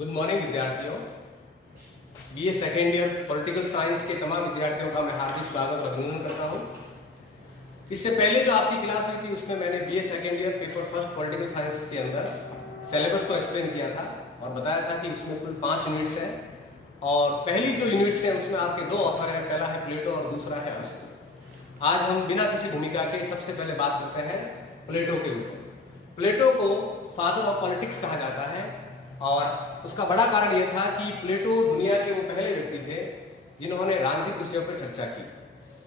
Good morning विद्यार्थियों। BA second year political science के तमाम विद्यार्थियों का मैं हार्दिक स्वागत और अभिनंदन करता हूं। इससे पहले जो आपकी क्लास हुई थी उसमें मैंने BA second year paper first political science के अंदर सिलेबस को एक्सप्लेन किया था और बताया था कि उसमें कुल 5 यूनिट्स हैं और पहली जो यूनिट्स हैं उसमें आपके 2 ऑथर हैं, पहला है प्लेटो और दूसरा है अरिस्टो। आज हम बिना किसी भूमिका के सबसे पहले बात करते हैं प्लेटो के ऊपर। प्लेटो को फादर ऑफ पॉलिटिक्स कहा जाता है और उसका बड़ा कारण यह था कि प्लेटो दुनिया के वो पहले व्यक्ति थे जिन्होंने राजनीतिक विषयों पर चर्चा की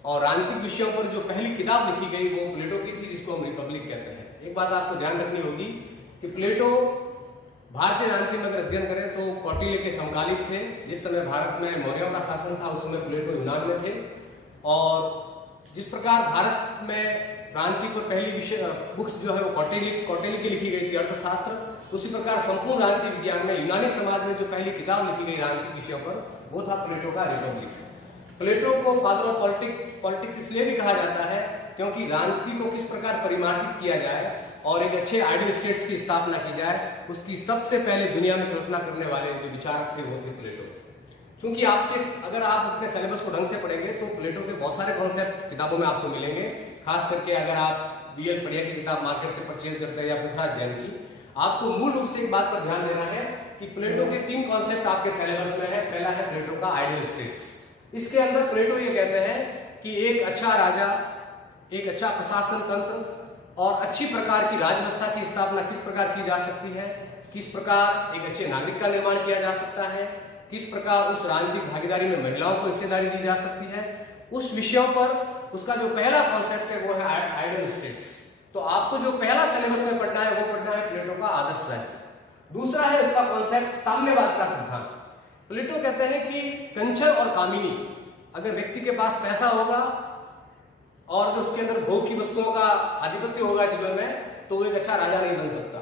और राजनीतिक विषयों पर जो पहली किताब लिखी गई वो प्लेटो की थी, जिसको हम रिपब्लिक कहते हैं। एक बात आपको ध्यान रखनी होगी कि प्लेटो भारतीय राजनीति में अगर अध्ययन करें तो कौटिल्य के समकालीन थे। जिस समय भारत में मौर्यों का शासन था उस समय प्लेटो यूनान में थे और जिस प्रकार भारत में राजनीति पर पहली विषय बुक्स जो है वो कौटिल्य की लिखी गई थी, अर्थशास्त्र, तो उसी प्रकार संपूर्ण राजनीतिक विज्ञान में यूनानी समाज में जो पहली किताब लिखी गई राजनीतिक विषयों पर वो था प्लेटो का रिपब्लिक। प्लेटो को फादर ऑफ पॉलिटिक्स इसलिए भी कहा जाता है क्योंकि राजनीति को किस प्रकार परिमार्जित किया जाए और एक अच्छे आइडियल स्टेट्स की स्थापना की जाए उसकी सबसे पहले दुनिया में कल्पना करने वाले जो विचारक थे वो थे प्लेटो। क्योंकि अगर आप अपने सिलेबस को ढंग से पढ़ेंगे तो प्लेटो के बहुत सारे कॉन्सेप्ट किताबों में आपको मिलेंगे, खास करके अगर आप बीएल फड़िया की किताब मार्केट से परचेज करते हैं या पृथ्वीराज जैन की। आपको मूल रूप से एक बात पर ध्यान देना है कि प्लेटो के 3 कॉन्सेप्ट आपके सिलेबस में है। पहला है प्लेटो का आइडियल स्टेट्स। इसके अंदर प्लेटो ये कहते हैं कि एक अच्छा राजा, एक अच्छा प्रशासन तंत्र और अच्छी प्रकार की राजव्यवस्था की स्थापना किस प्रकार की जा सकती है, किस प्रकार एक अच्छे नागरिक का निर्माण किया जा सकता है, किस प्रकार उस राजनीतिक भागीदारी में महिलाओं को हिस्सेदारी दी जा सकती है, उस विषयों पर उसका जो पहला कॉन्सेप्ट है वो है आइडियल स्टेट्स। तो आपको जो पहला सिलेबस में पढ़ना है वो पढ़ना है प्लेटो का आदर्श राज्य। दूसरा है उसका कॉन्सेप्ट साम्यवाद का सिद्धांत। प्लेटो कहते हैं कि कंचन और कामिनी, अगर व्यक्ति के पास पैसा होगा और अगर उसके अंदर भोग की वस्तुओं का आधिपत्य होगा जीवन में तो वो एक अच्छा राजा नहीं बन सकता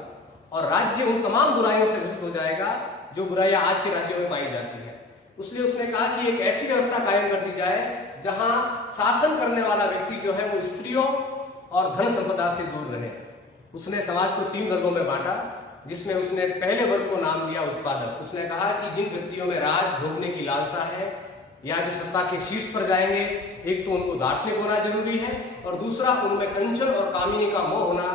और राज्य उन तमाम बुराइयों से ग्रसित हो जाएगा जो बुराइयां आज के राज्यों में पाई जाती है। इसलिए उसने कहा कि एक ऐसी व्यवस्था कायम कर दी जाए जहां शासन करने वाला व्यक्ति जो है वो स्त्रियों और धन संपदा से दूर रहे। उसने समाज को 3 वर्गों में बांटा, जिसमें उसने पहले वर्ग को नाम दिया उत्पादक। उसने कहा कि जिन व्यक्तियों में राज भोगने की लालसा है या जो सत्ता के शीर्ष पर जाएंगे, एक तो उनको दार्शनिक होना जरूरी है और दूसरा उनमें कंचन और कामिनी का मोह होना,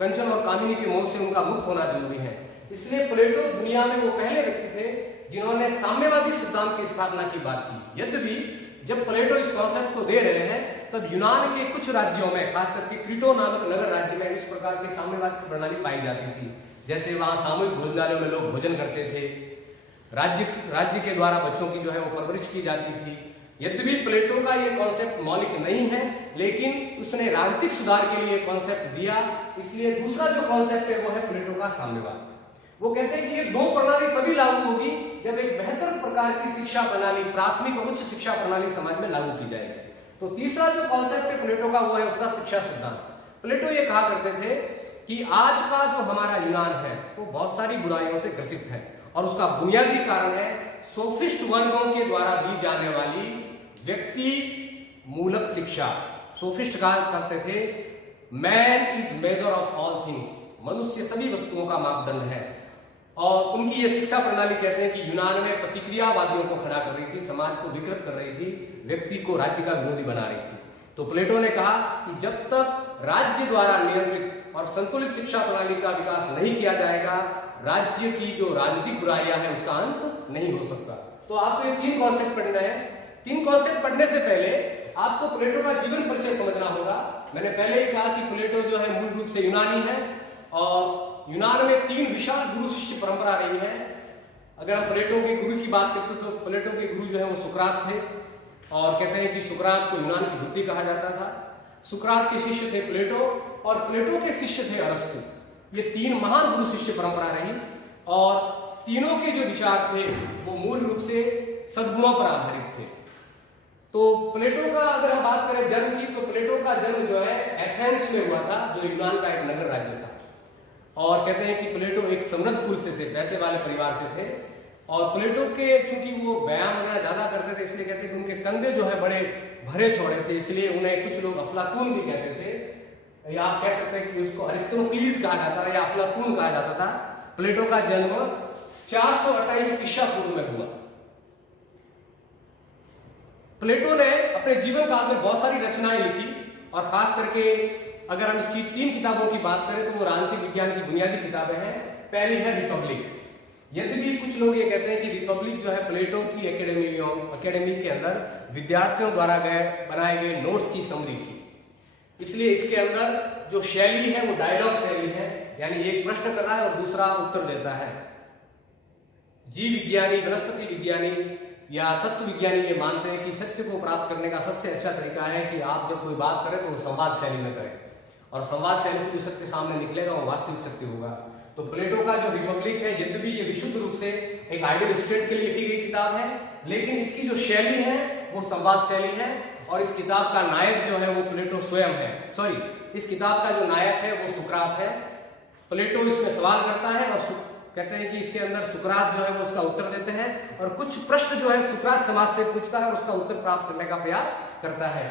कंचन और कामिनी के मोह से उनका मुक्त होना जरूरी है। इसलिए प्लेटो दुनिया में वो पहले व्यक्ति थे जिन्होंने साम्यवादी सिद्धांत की स्थापना की बात की। यद्यपि जब प्लेटो इस कॉन्सेप्ट को दे रहे हैं तब यूनान के कुछ राज्यों में, खास करके क्रीटो नामक नगर राज्य में इस प्रकार की साम्यवाद की प्रणाली पाई जाती थी। जैसे वहां सामूहिक भोजनालयों में लोग भोजन करते थे, राज्य के द्वारा बच्चों की जो है वो परवरिश की जाती थी। यद्यपि प्लेटो का ये कॉन्सेप्ट मौलिक नहीं है लेकिन उसने राजनीतिक सुधार के लिए कॉन्सेप्ट दिया। इसलिए दूसरा जो कॉन्सेप्ट है वो है प्लेटो का साम्यवाद। वो कहते हैं कि ये 2 प्रणाली तभी लागू होगी जब एक बेहतर प्रकार की शिक्षा प्रणाली, प्राथमिक और उच्च शिक्षा प्रणाली समाज में लागू की जाएगी। तो तीसरा जो कॉन्सेप्ट है प्लेटो का वो है उसका शिक्षा सिद्धांत। प्लेटो ये कहा करते थे कि आज का जो हमारा यूनान है वो बहुत सारी बुराइयों से ग्रसित है और उसका बुनियादी कारण है सोफिस्ट वर्गों के द्वारा दी जाने वाली व्यक्ति मूलक शिक्षा। सोफिस्ट कहा करते थे man is measure of all things, मनुष्य सभी वस्तुओं का मापदंड है। और उनकी ये शिक्षा प्रणाली कहते हैं कि यूनान में प्रतिक्रियावादियों को खड़ा कर रही थी, समाज को विकृत कर रही थी, व्यक्ति को राज्य का विरोधी बना रही थी। तो प्लेटो ने कहा कि जब तक राज्य द्वारा नियंत्रित और संतुलित शिक्षा प्रणाली का विकास नहीं किया जाएगा, राज्य की जो राजनीतिक बुराइयां हैं उसका अंत नहीं हो सकता। तो आपको ये 3 कॉन्सेप्ट पढ़ना है। 3 कॉन्सेप्ट पढ़ने से पहले आपको प्लेटो का जीवन परिचय समझना होगा। मैंने पहले ही कहा कि प्लेटो जो है मूल रूप से यूनानी है और यूनान में 3 विशाल गुरु शिष्य परंपरा रही है। अगर हम प्लेटो के गुरु की बात करते हैं तो प्लेटो के गुरु जो है वो सुकरात थे और कहते हैं कि सुकरात को यूनान की बुद्धि कहा जाता था। सुकरात के शिष्य थे प्लेटो और प्लेटो के शिष्य थे अरस्तु। ये 3 महान गुरु शिष्य परंपरा रही और तीनों के जो विचार थे वो मूल रूप से सद्गुणों पर आधारित थे। तो प्लेटो का अगर हम बात करें जन्म की तो प्लेटो का जन्म जो है एथेंस में हुआ था जो यूनान का एक नगर राज्य था। और कहते हैं कि प्लेटो एक समृद्ध कुल से थे, पैसे वाले परिवार से थे और प्लेटो के चूंकि वो व्यायाम वगैरह ज्यादा करते थे इसलिए कहते हैं कि उनके कंधे जो है बड़े भरे छोड़े थे, इसलिए उन्हें कुछ लोग अफलातून भी कहते थे या आप कह सकते हैं कि उसको अरिस्टोक्लीज कहा जाता था या अफलातून कहा जाता था। प्लेटो का जन्म 428 ईसा पूर्व में हुआ। प्लेटो ने अपने जीवन काल में बहुत सारी रचनाएं लिखी और खास करके अगर हम इसकी 3 किताबों की बात करें तो वो राजनीतिक विज्ञान की बुनियादी किताबें हैं। पहली है रिपब्लिक। यद्यपि कुछ लोग ये कहते हैं कि रिपब्लिक जो है प्लेटो की एकेडमी के अंदर विद्यार्थियों द्वारा बनाए गए नोट्स की समरी थी, इसलिए इसके अंदर जो शैली है वो डायलॉग शैली है, यानी एक प्रश्न कर रहा है और दूसरा उत्तर देता है। जीव विज्ञानी, वनस्पति विज्ञानी या तत्व विज्ञानी ये मानते हैं कि सत्य को प्राप्त करने का सबसे अच्छा तरीका है कि आप जब कोई बात करें तो संवाद शैली में करें, और संवाद शैली से जो सत्य सामने निकलेगा वो वास्तविक सत्य होगा। तो प्लेटो का जो रिपब्लिक है, यद्यपि ये विशुद्ध रूप से एक आइडियल स्टेट के लिए लिखी गई किताब है, लेकिन इसकी जो शैली है वो संवाद शैली है, और इस किताब का नायक जो है वो प्लेटो स्वयं है। इस किताब का जो नायक है वो सुकरात है। प्लेटो इसमें सवाल करता है और कहते हैं कि इसके अंदर सुकरात जो है वो उसका उत्तर देते हैं, और कुछ प्रश्न जो है सुकरात समाज से पूछता है और उसका उत्तर प्राप्त करने का प्रयास करता है।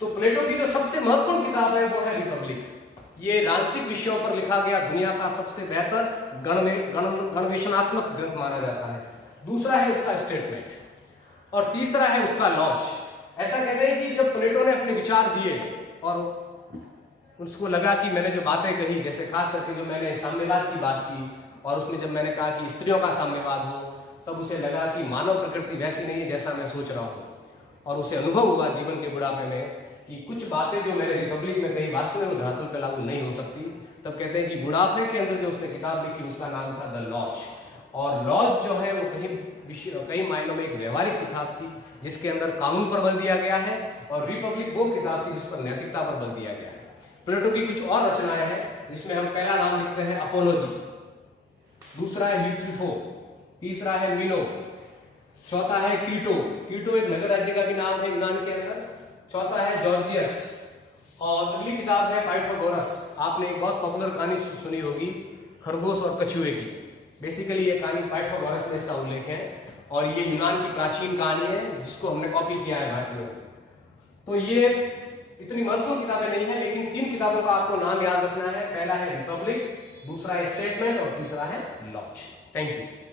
तो प्लेटो की जो सबसे महत्वपूर्ण किताब है वो है रिपब्लिक। ये राजनीतिक विषयों पर लिखा गया दुनिया का सबसे बेहतर गणवेशनात्मक ग्रंथ माना जाता है। दूसरा है उसका स्टेटमेंट, और तीसरा है उसका लॉज। ऐसा कहते हैं कि जब प्लेटो ने अपने विचार दिए और उसको लगा कि मैंने जो बातें कही, जैसे खास करके जो मैंने साम्यवाद की बात की, और उसमें जब मैंने कहा कि स्त्रियों का साम्यवाद हो, तब उसे लगा कि मानव प्रकृति वैसी नहीं है जैसा मैं सोच रहा हूँ, और उसे अनुभव हुआ जीवन के बुढ़ापे में कि कुछ बातें जो मैंने रिपब्लिक में कही वास्तव में धरातल पर लागू नहीं हो सकती। तब कहते हैं कि बुढ़ापे के अंदर जो उसने किताब लिखी उसका नाम था द लॉज, और लॉज जो है वो कई मायनों में एक व्यवहारिक किताब थी जिसके अंदर कानून पर बल दिया गया है, और रिपब्लिक वो किताब थी जिस पर नैतिकता पर बल दिया गया है। प्लेटो की कुछ और रचनाएं हैं जिसमें हम पहला नाम लिखते हैं अपोलोजी, दूसरा है यूट्रिफो, तीसरा है मिनो, चौथा है कीटो। कीटो एक नगर राज्य का भी नाम है यूनान के अंदर। चौथा है जॉर्जियस, और अगली किताब है पाइथागोरस। आपने एक बहुत पॉपुलर कहानी सुनी होगी खरगोश और कछुए की। बेसिकली ये कहानी पाइथागोरस में इसका उल्लेख है, और ये यूनान की प्राचीन कहानी है जिसको हमने कॉपी किया है भारतीयों। तो ये इतनी महत्वपूर्ण किताबें नहीं है, लेकिन 3 किताबों का आपको नाम याद रखना है। पहला है रिपब्लिक, दूसरा है स्टेटमेंट, और तीसरा है लॉज। Thank you.